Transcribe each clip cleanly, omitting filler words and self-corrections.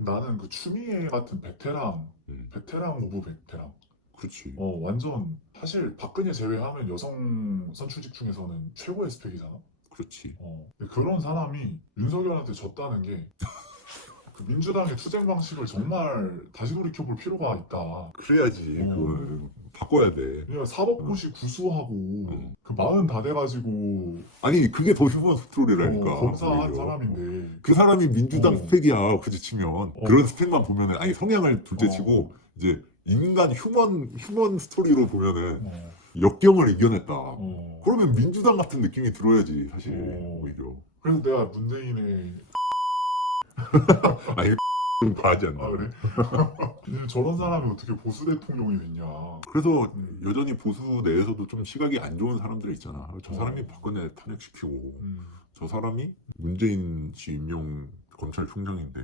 나는 그 추미애 같은 베테랑, 베테랑 오브 베테랑. 그렇지. 완전 사실 박근혜 제외하면 여성 선출직 중에서는 최고의 스펙이잖아. 그렇지. 근데 그런 사람이 윤석열한테 졌다는 게 그 민주당의 투쟁 방식을 정말 다시 돌이켜볼 필요가 있다. 그래야지. 그거는 바꿔야 돼. 그냥 사법고시 구수하고 그 마흔 다 돼가지고 아니 그게 더 휴먼 스토리라니까. 검사한 오히려. 사람인데 그 사람이 민주당 스펙이야. 그치 치면 그런 스펙만 보면은 아니 성향을 둘째치고 이제 인간 휴먼 스토리로 보면은 역경을 이겨냈다. 그러면 민주당 같은 느낌이 들어야지 사실 오히려. 그래서 내가 문재인의 아니 좀 과하지 않나. 아 그래? 저런 사람이 어떻게 보수 대통령이 됐냐. 그래서 여전히 보수 내에서도 좀 시각이 안 좋은 사람들 있잖아. 저 사람이 박근혜 탄핵시키고 저 사람이 문재인 씨 임용 검찰총장인데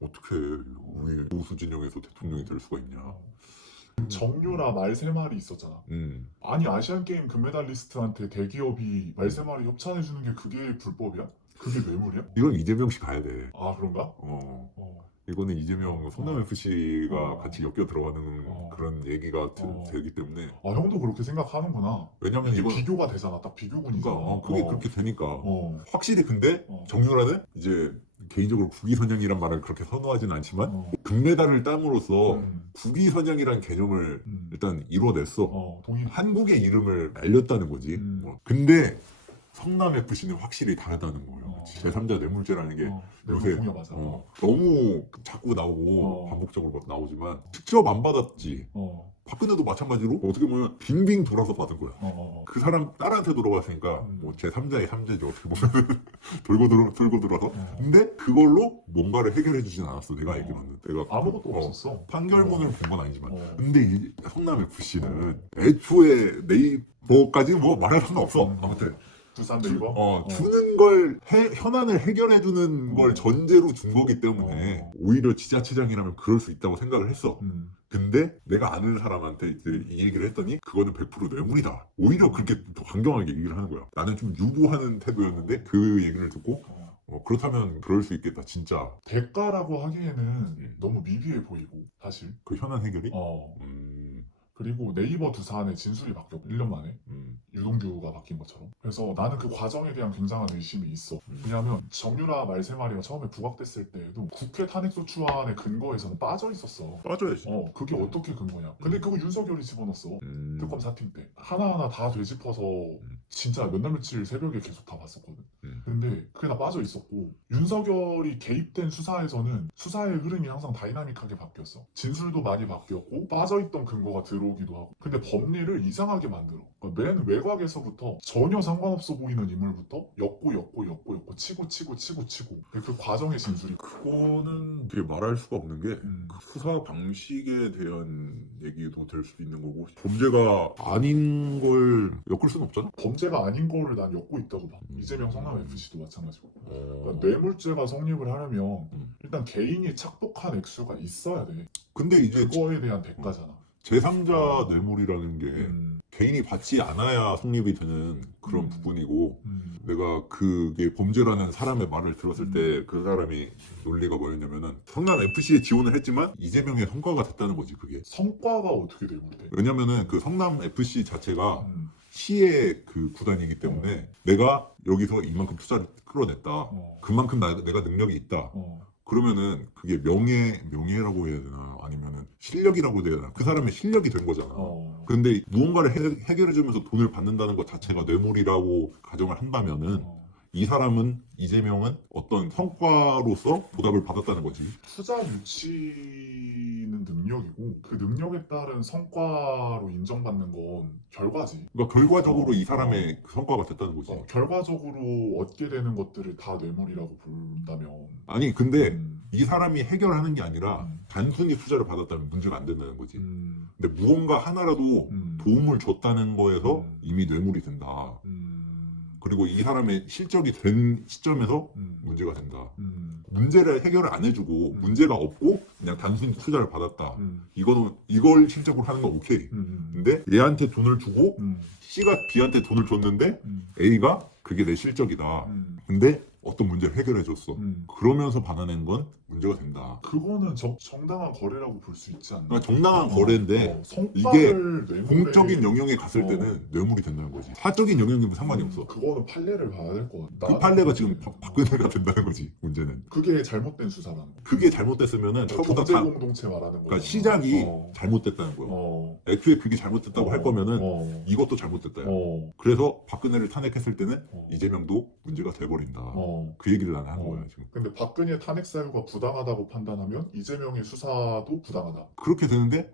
어떻게 우리 보수 진영에서 대통령이 될 수가 있냐. 정유라 말 세 마리 있었잖아. 아니 아시안 게임 금메달리스트한테 대기업이 말 세 마리 협찬해 주는 게 그게 불법이야? 그게 뇌물이야? 이건 이재명 씨 가야 돼. 아 그런가? 이거는 이재명 성남 FC가 같이 엮여 들어가는 그런 얘기가 되기 때문에. 아 형도 그렇게 생각하는구나. 왜냐면 이게 이건 비교가 되잖아. 딱 비교군이잖아. 그러니까 그게 그렇게 되니까. 확실히 근데 어. 정유라는 이제 개인적으로 국위선양이란 말을 그렇게 선호하지는 않지만 금메달을 땀으로써 국위선양이란 개념을 일단 이뤄냈어. 동의. 한국의 이름을 알렸다는 거지. 근데 성남 FC는 확실히 다르다는 거예요. 제3자 뇌물죄라는 게 요새 동의 맞아. 너무 자꾸 나오고 반복적으로 나오지만 직접 안 받았지. 박근혜도 마찬가지로 어떻게 보면 빙빙 돌아서 받은 거야. 그 사람 딸한테 돌아갔으니까 뭐 제3자의 3제죠. 어떻게 보면 돌고 돌아서. 근데 그걸로 뭔가를 해결해 주진 않았어. 내가 알기로는. 내가 아무것도 없었어. 판결문을 본 건 아니지만. 근데 이 성남 FC는 애초에 네이버까지 뭐 말할 수는 없어. 아무튼. 두산 네이버? 주는 걸 현안을 해결해 주는 걸 전제로 준 거기 때문에 오히려 지자체장이라면 그럴 수 있다고 생각을 했어. 근데 내가 아는 사람한테 이제 이 얘기를 했더니 그거는 100% 뇌물이다. 오히려 그렇게 더 강경하게 얘기를 하는 거야. 나는 좀 유보하는 태도였는데 그 얘기를 듣고 그렇다면 그럴 수 있겠다. 진짜 대가라고 하기에는 너무 미비해 보이고 사실. 그 현안 해결이? 그리고 네이버 두산의 진술이 바뀌었고 1년 만에 유동규가 바뀐 것처럼. 그래서 나는 그 과정에 대한 굉장한 의심이 있어. 왜냐하면 정유라 말 세 마리가 처음에 부각됐을 때에도 국회 탄핵소추안의 근거에서는 빠져 있었어. 빠져야지. 그게 어떻게 근거냐. 근데 그거 윤석열이 집어넣었어. 특검 사팀 때 하나하나 다 되짚어서 진짜 몇 날 며칠 새벽에 계속 다 봤었거든. 근데 그게 다 빠져 있었고 윤석열이 개입된 수사에서는 수사의 흐름이 항상 다이나믹하게 바뀌었어. 진술도 많이 바뀌었고 빠져있던 근거가 들어오기도 하고. 근데 법리를 이상하게 만들어. 그러니까 맨 외곽에서부터 전혀 상관없어 보이는 인물부터 엮고 치고 그 과정의 진술이 그거는 되게 말할 수가 없는 게 그 수사 방식에 대한 얘기도 될 수도 있는 거고 범죄가 아닌 걸 엮을 수는 없잖아. 범죄가 아닌 거를 난 엮고 있다고 봐. 이재명 성남 FC도 마찬가지고. 그러니까 뇌물죄가 성립을 하려면 일단 개인이 착복한 액수가 있어야 돼. 근데 이제 그거에 대한 대가잖아. 제3자 뇌물이라는 게 개인이 받지 않아야 성립이 되는 그런 부분이고 내가 그게 범죄라는 사람의 말을 들었을 때 그 사람이 논리가 뭐였냐면은 성남 FC에 지원을 했지만 이재명의 성과가 됐다는 거지 그게. 성과가 어떻게 뇌물돼? 왜냐면은 그 성남 FC 자체가 시의 그 구단이기 때문에 내가 여기서 이만큼 투자를 끌어냈다. 그만큼 내가 능력이 있다. 그러면은 그게 명예라고 해야 되나 아니면은 실력이라고 해야 되나 그 사람의 실력이 된 거잖아. 그런데 무언가를 해결해주면서 돈을 받는다는 것 자체가 뇌물이라고 가정을 한다면은 이 사람은 이재명은 어떤 성과로서 보답을 받았다는 거지. 투자 유치는 능력이고 그 능력에 따른 성과로 인정받는 건 결과지. 그러니까 결과적으로 이 사람의 그 성과가 됐다는 거지. 결과적으로 얻게 되는 것들을 다 뇌물이라고 본다면 아니 근데 이 사람이 해결하는 게 아니라 단순히 투자를 받았다면 문제가 안 된다는 거지. 근데 무언가 하나라도 도움을 줬다는 거에서 이미 뇌물이 된다. 그리고 이 사람의 실적이 된 시점에서 문제가 된다. 문제를 해결을 안 해주고 문제가 없고 그냥 단순히 투자를 받았다. 이걸 실적으로 하는 건 오케이. 근데 얘한테 돈을 주고 C가 B한테 돈을 줬는데 A가 그게 내 실적이다. 근데 어떤 문제를 해결해 줬어. 그러면서 받아낸 건 문제가 된다. 그거는 정당한 거래라고 볼 수 있지 않나? 그러니까 정당한 거래인데 이게 공적인 영역에 갔을 때는 뇌물이 된다는 거지. 사적인 영역이면 상관이 없어. 그거는 판례를 봐야 될 것 같아. 그 판례가 지금 박근혜가 된다는 거지. 문제는. 그게 잘못된 수사라는 거야. 그게 잘못됐으면은 처음부터 경제 공동체 말하는 거야. 그러니까 시작이 잘못됐다는 거야. 애초에 그게 잘못됐다고 할 거면은 이것도 잘못됐다. 그래서 박근혜를 탄핵했을 때는 이재명도 문제가 돼버린다. 그 얘기를 나는 하는 거야 지금. 근데 박근혜 탄핵 사유가 부당하다고 판단하면 이재명의 수사도 부당하다. 그렇게 되는데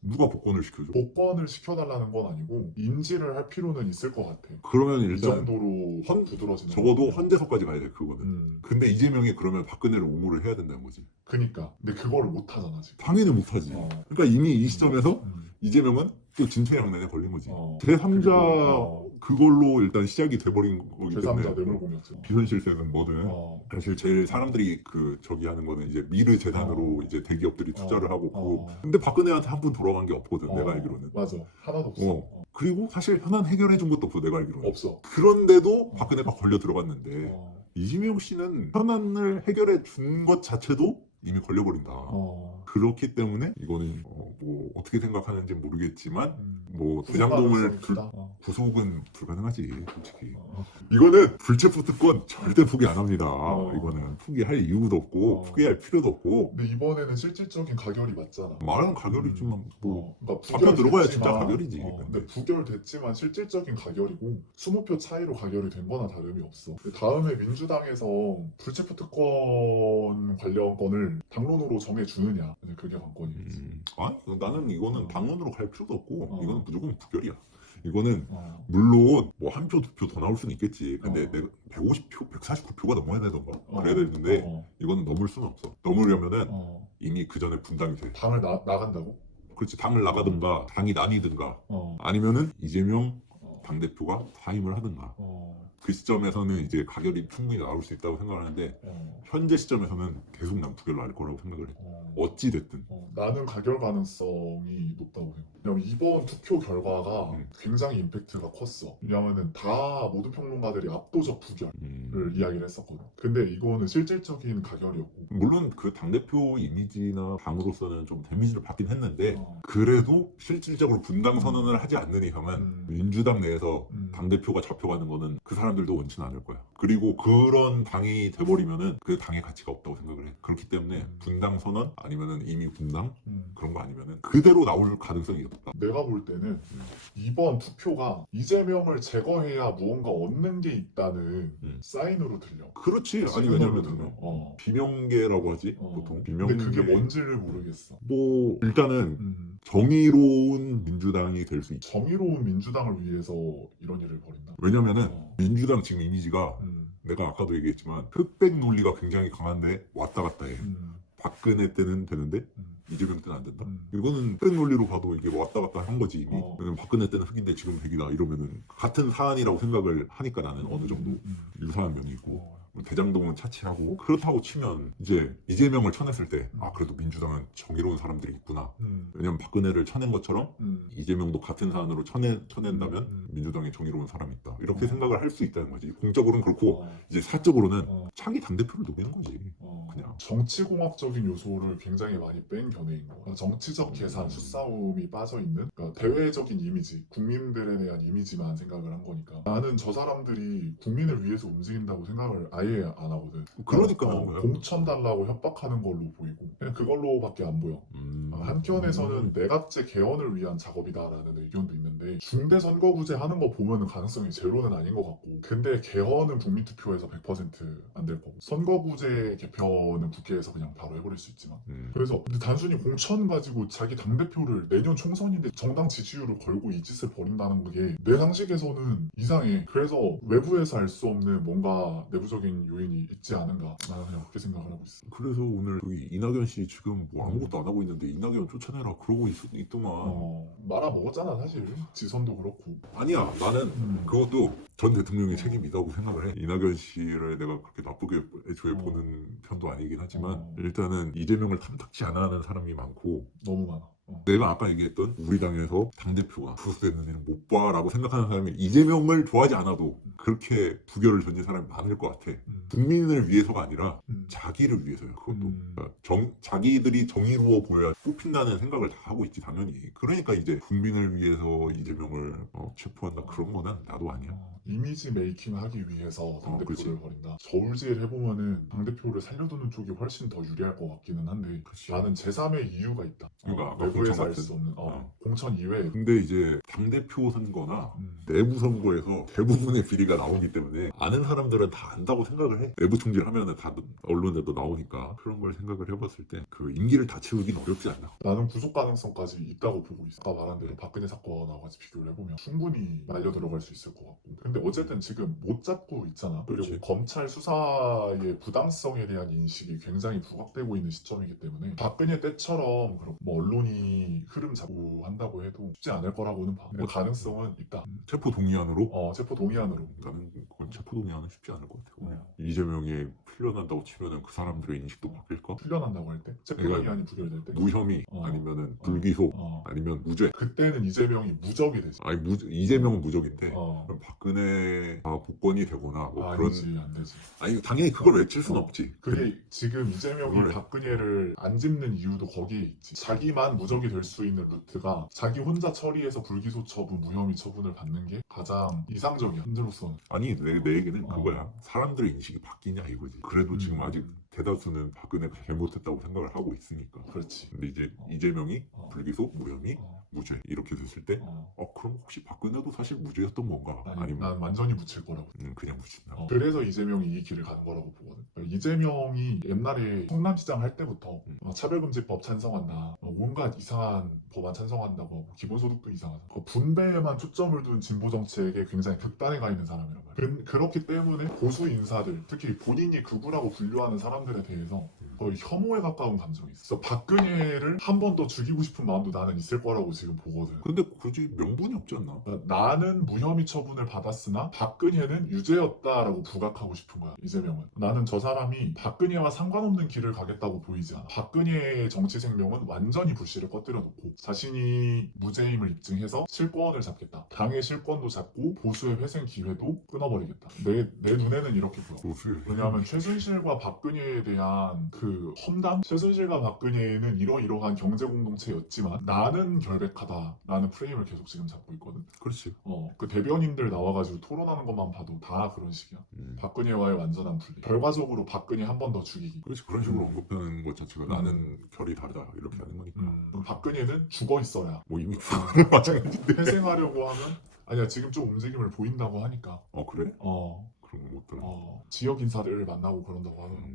누가 복권을 시켜줘? 복권을 시켜달라는 건 아니고 인지를 할 필요는 있을 것 같아. 그러면 이 일단 정도로 부드러지는 적어도 거구나. 헌재서까지 가야 돼 그거는. 근데 이재명이 그러면 박근혜를 옹호를 해야 된다는 거지. 그니까. 근데 그거를 못 하잖아 지금. 당연히 못하지. 그러니까 이미 이 시점에서 이재명은 또 진퇴양난에 걸린 거지. 제3자 그걸로 일단 시작이 돼버린 거기 때문에 제3자 뇌물공여죄. 비선실세는 뭐든 사실 제일 사람들이 그 저기 하는 거는 이제 미르 재단으로 이제 대기업들이 투자를 하고 근데 박근혜한테 한 푼 돌아간 게 없거든 내가 알기로는. 맞아. 하나도 없어. 그리고 사실 현안 해결해 준 것도 없어 내가 알기로는. 없어. 그런데도 박근혜가 걸려 들어갔는데 이재명 씨는 현안을 해결해 준 것 자체도 이미 걸려버린다. 그렇기 때문에 이거는 뭐 어떻게 생각하는지 모르겠지만 뭐 대장동을 구속은 불가능하지 솔직히. 이거는 불체포 특권 절대 포기 안 합니다. 이거는 포기할 이유도 없고 포기할 필요도 없고. 근데 이번에는 실질적인 가결이 맞잖아. 말은 가결이지만 뭐 그러니까 잡혀 들어가야 진짜 가결이지. 근데 부결됐지만 실질적인 가결이고 20표 차이로 가결이 된 거나 다름이 없어. 다음에 민주당에서 불체포 특권 관련 건을 당론으로 정해주느냐, 그게 관건이지. 아니 나는 이거는 당론으로 갈 필요도 없고 이거는 무조건 부결이야. 이거는 물론 뭐 한 표, 두 표 더 나올 수는 있겠지. 근데 내가 150표, 149표가 넘어야 되던가 그래야 되는데 이거는 넘을 수는 없어. 넘으려면은 이미 그 전에 분당이 돼. 당을 나간다고? 그렇지. 당을 나가든가 당이 나뉘든가 아니면은 이재명 당대표가 사임을 하든가. 그 시점에서는 이제 가결이 충분히 나올 수 있다고 생각하는데 현재 시점에서는 계속 난 부결 날 거라고 생각을 해. 어찌 됐든. 나는 가결 가능성이 높다고 해. 왜냐면 이번 투표 결과가 굉장히 임팩트가 컸어. 왜냐면은 다 모든 평론가들이 압도적 부결을 이야기를 했었거든. 근데 이거는 실질적인 가결이었고. 물론 그 당대표 이미지나 당으로서는 좀 데미지를 받긴 했는데 그래도 실질적으로 분당 선언을 하지 않는 이상은 민주당 내에서 당대표가 잡혀가는 거는 그 사람들도 원치는 않을 거야. 그리고 그런 당이 돼버리면은 그 당의 가치가 없다고 생각을 해. 그렇기 때문에 분당 선언 아니면은 이미 분당 그런 거 아니면은 그대로 나올 가능성이 없다. 내가 볼 때는 이번 투표가 이재명을 제거해야 무언가 얻는 게 있다는 사인으로 들려. 그렇지. 아니 왜냐면은 비명계라고 하지 보통. 비명계. 근데 그게 뭔지를 모르겠어. 뭐 일단은 정의로운 민주당이 될 수 있죠. 정의로운 민주당을 위해서 이런 일을 벌인다. 왜냐면은 민주당 지금 이미지가 내가 아까도 얘기했지만 흑백 논리가 굉장히 강한데 왔다 갔다 해. 박근혜 때는 되는데 이재명 때는 안 된다. 이거는 흑백 논리로 봐도 이게 왔다 갔다 한 거지 이미. 왜냐면 박근혜 때는 흑인데 지금 백이다 이러면은 같은 사안이라고 생각을 하니까 나는 어느 정도 유사한 면이 있고. 대장동은 차치하고 그렇다고 치면 이제 이재명을 쳐냈을 때 그래도 민주당은 정의로운 사람들이 있구나. 왜냐면 박근혜를 쳐낸 것처럼 이재명도 같은 사안으로 쳐낸다면 민주당에 정의로운 사람이 있다. 이렇게 생각을 할 수 있다는 거지. 공적으로는 그렇고 이제 사적으로는 자기 당대표를 노리는 거지. 그냥 정치공학적인 요소를 굉장히 많이 뺀 견해인 거야. 그러니까 정치적 계산, 수싸움이 빠져있는 그러니까 대외적인 이미지, 국민들에 대한 이미지만 생각을 한 거니까 나는 저 사람들이 국민을 위해서 움직인다고 생각을 아예 안 하거든. 그러니까 공천 달라고 협박하는 걸로 보이고 그냥 그걸로밖에 안 보여. 한편에서는 내각제 개헌을 위한 작업이다라는 의견도 있는데 중대 선거구제 하는 거 보면은 가능성이 제로는 아닌 것 같고 근데 개헌은 국민투표에서 100% 안 될 거고 선거구제 개편은 국회에서 그냥 바로 해버릴 수 있지만 그래서 근데 단순히 공천 가지고 자기 당대표를 내년 총선인데 정당 지지율을 걸고 이 짓을 벌인다는 게 내 상식에서는 이상해. 그래서 외부에서 알 수 없는 뭔가 내부적인 요인이 있지 않은가 나는 그냥 그렇게 생각을 하고 있어. 그래서 오늘 여기 이낙연 씨 지금 뭐 아무것도 안 하고 있는데 이낙연 쫓아내라 그러고 있더만. 말아먹었잖아 사실. 지선도 그렇고. 아니야 나는 그것도 전 대통령의 책임이 있다고 생각을 해. 이낙연 씨를 내가 그렇게 나쁘게 애초에 보는 편도 아니긴 하지만 일단은 이재명을 탐탁지 않아 하는 사람이 많고 너무 많아. 내가 아까 얘기했던 우리 당에서 당대표가 부수되는 일은 못 봐라고 생각하는 사람이 이재명을 좋아하지 않아도 그렇게 부결을 던진 사람이 많을 것 같아. 국민을 위해서가 아니라 자기를 위해서요. 그것도 그러니까 자기들이 정의로워 보여야 뽑힌다는 생각을 다 하고 있지 당연히. 그러니까 이제 국민을 위해서 이재명을 체포한다 그런 거는 나도 아니야. 이미지 메이킹 하기 위해서 당대표를 그치. 벌인다. 저울질 해보면은 당대표를 살려두는 쪽이 훨씬 더 유리할 것 같기는 한데 그치. 나는 제3의 이유가 있다. 그러니까 아까 외부에서 공천 알 수 없는 공천 이외에. 근데 이제 당대표 선거나 내부 선거에서 대부분의 비리가 나오기 때문에 아는 사람들은 다 안다고 생각을 해. 내부 총질하면은 다 언론에도 나오니까 그런 걸 생각을 해봤을 때 그 임기를 다 채우긴 어렵지 않나. 나는 구속 가능성까지 있다고 보고 있어. 아까 말한 대로 박근혜 사건하고 같이 비교를 해보면 충분히 말려 들어갈 수 있을 것 같고. 근데 어쨌든 지금 못 잡고 있잖아. 그리고 그렇지. 검찰 수사의 부당성에 대한 인식이 굉장히 부각되고 있는 시점이기 때문에 박근혜 때처럼 그런 뭐 언론이 흐름 잡고 한다고 해도 쉽지 않을 거라고는 봐. 근데 가능성은 있다. 체포 동의안으로? 체포 동의안으로. 나는 그건 체포 동의안은 쉽지 않을 것 같아. 이재명이 풀려난다고 치면은 그 사람들의 인식도 바뀔까? 풀려난다고 할 때? 체포 그러니까 동의안이 부결될 때? 무혐의 아니면은 불기소 아니면 무죄. 그때는 이재명이 무적이 되지. 아니 이재명은 무적인데 어. 그럼 박근혜가 복권이 되거나 뭐 그런 아니지, 안 되지. 아니 당연히 그걸 외칠 순 없지. 그게 지금 이재명이 그래. 박근혜를 안 짚는 이유도 거기에 있지. 자기만 무적이 될 수 있는 루트가 자기 혼자 처리해서 불기소 처분, 무혐의 처분을 받는 게 가장 이상적이야. 현재로서는. 아니 내 얘기는 그거야. 사람들의 인식이 바뀌냐 이거지. 그래도 지금 아직 대다수는 박근혜가 잘못했다고 생각을 하고 있으니까. 그렇지. 근데 이제 이재명이 불기소, 무혐의, 무죄 이렇게 됐을 때 그럼 혹시 박근혜도 사실 무죄였던 건가? 아니, 난 완전히 묻힐 거라고. 그냥 묻힌다. 그래서 이재명이 이 길을 가는 거라고 보거든. 이재명이 옛날에 성남시장 할 때부터 차별금지법 찬성한다, 온갖 이상한 법안 찬성한다고 하고 기본소득도 이상하다. 그 분배에만 초점을 둔 진보 정책에 굉장히 극단에 가 있는 사람이란 말이야. 그렇기 때문에 보수 인사들, 특히 본인이 극우라고 분류하는 사람들에 대해서 거의 혐오에 가까운 감정이 있어. 그래서 박근혜를 한 번 더 죽이고 싶은 마음도 나는 있을 거라고 지금 보거든. 근데 굳이 명분이 없지 않나? 나는 무혐의 처분을 받았으나 박근혜는 유죄였다라고 부각하고 싶은 거야, 이재명은. 나는 저 사람이 박근혜와 상관없는 길을 가겠다고 보이지 않아. 박근혜의 정치 생명은 완전히 불씨를 꺼뜨려 놓고 자신이 무죄임을 입증해서 실권을 잡겠다. 당의 실권도 잡고 보수의 회생 기회도 끊어버리겠다. 내 눈에는 이렇게 보여. 왜냐하면 최순실과 박근혜에 대한 그 험담? 최순실과 박근혜는 이러이러한 경제 공동체였지만 나는 결백하다라는 프레임을 계속 지금 잡고 있거든. 그렇지. 그 대변인들 나와가지고 토론하는 것만 봐도 다 그런 식이야. 박근혜와의 완전한 분리. 결과적으로 박근혜 한 번 더 죽이기. 그렇지. 그런 식으로 언급하는 것 자체가 나는 결이 다르다 이렇게 하는 거니까. 박근혜는 죽어 있어야. 뭐 이미 마찬가지인데. 회생하려고 하면 아니야, 지금 좀 움직임을 보인다고 하니까. 그래? 어. 그런 거 못 들어. 지역 인사들을 만나고 그런다고 하더라고.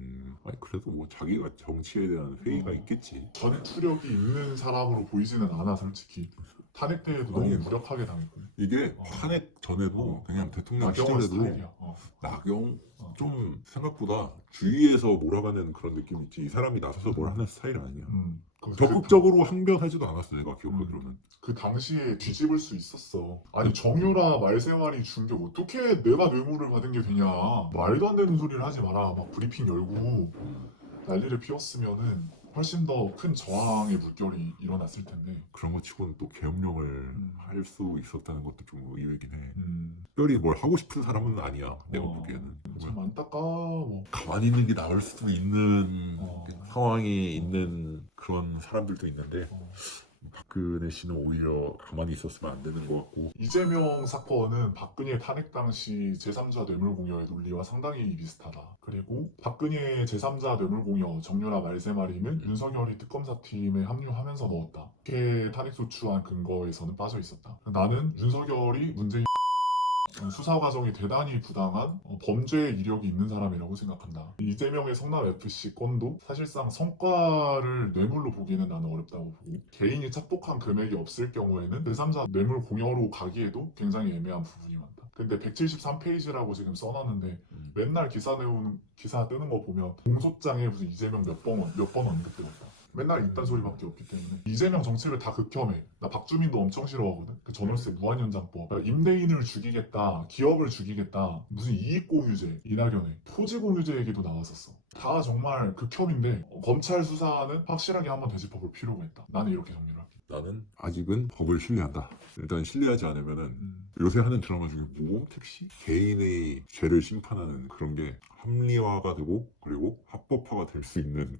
아니 그래도 뭐 자기가 정치에 대한 회의가 있겠지. 전액 투력이 있는 사람으로 보이지는 않아, 솔직히. 탄핵 때에도 너무 무력하게 당했거든. 이게 탄핵 전에도 그냥 대통령 나경원 시절에도 스타일이야. 나경 좀 생각보다 주위에서 몰아가는 그런 느낌이 있지. 이 사람이 나서서 뭘 하는 스타일은 아니야. 적극적으로 항변하지도 않았어, 내가 기억하기로는. 그 당시에 뒤집을 수 있었어. 아니 정유라 말세마리 준 게 어떻게 내가 뇌물을 받은 게 되냐. 말도 안 되는 소리를 하지 마라. 막 브리핑 열고 난리를 피웠으면은 훨씬 더 큰 저항의 물결이 일어났을 텐데. 그런 거 치고는 또 계엄령을 할 수 있었다는 것도 좀 의외긴 해. 특별히 뭘 하고 싶은 사람은 아니야, 내가 보기에는. 참 안타까워. 가만히 있는 게 나을 수도 있는 상황이 있는 그런 사람들도 있는데 박근혜 씨는 오히려 가만히 있었으면 안 되는 것 같고. 이재명 사건은 박근혜 탄핵 당시 제3자 뇌물공여의 논리와 상당히 비슷하다. 그리고 박근혜 제3자 뇌물공여 정유라 말세마리는 윤석열이 특검사팀에 합류하면서 넣었다. 이렇게 탄핵 소추한 근거에서는 빠져 있었다. 나는 윤석열이 문재인 수사 과정이 대단히 부당한 범죄 이력이 있는 사람이라고 생각한다. 이재명의 성남FC 건도 사실상 성과를 뇌물로 보기에는 나는 어렵다고 보고, 개인이 착복한 금액이 없을 경우에는 제3자 뇌물 공여로 가기에도 굉장히 애매한 부분이 많다. 근데 173페이지라고 지금 써놨는데 맨날 기사 뜨는 거 보면 공소장에 무슨 이재명 몇 번 언급되고 있다. 맨날 이딴 소리밖에 없기 때문에 이재명 정책을 다 극혐해. 나 박주민도 엄청 싫어하거든. 그 전월세 무한연장법, 임대인을 죽이겠다, 기업을 죽이겠다, 무슨 이익공유제, 이낙연의 토지공유제 얘기도 나왔었어. 다 정말 극혐인데 검찰 수사는 확실하게 한번 되짚어볼 필요가 있다. 나는 이렇게 정리를 할게. 나는 아직은 법을 신뢰한다. 일단 신뢰하지 않으면은 요새 하는 드라마 중에 모범택시? 개인의 죄를 심판하는 그런 게 합리화가 되고 그리고 합법화가 될 수 있는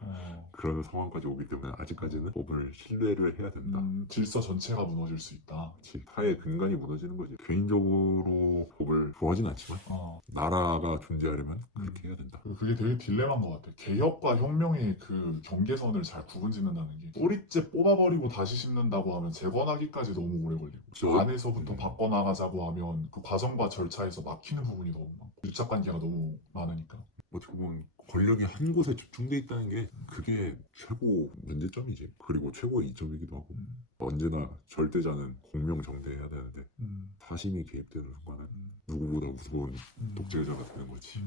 그런 상황까지 오기 때문에 아직까지는 법을 신뢰를 해야 된다. 질서 전체가 무너질 수 있다. 그치. 사회의 근간이 무너지는 거지. 개인적으로 법을 좋아하진 않지만 나라가 존재하려면 그렇게 해야 된다. 그게 되게 딜레마인 것 같아. 개혁과 혁명의 그 경계선을 잘 구분짓는다는 게 꼬리째 뽑아버리고 다시 심는다고 하면 재건하기까지 너무 오래 걸리고 안에서부터 바꿔나가자고 하면 그 과정과 절차에서 막히는 부분이 너무 많고 유착관계가 너무 많으니까. 어떻게 보면 권력이 한 곳에 집중돼 있다는 게 그게 최고 문제점이지. 그리고 최고의 이점이기도 하고 언제나 절대자는 공명정대해야 되는데 사심이 개입되는 순간은 누구보다 무서운 독재자가 되는 거지.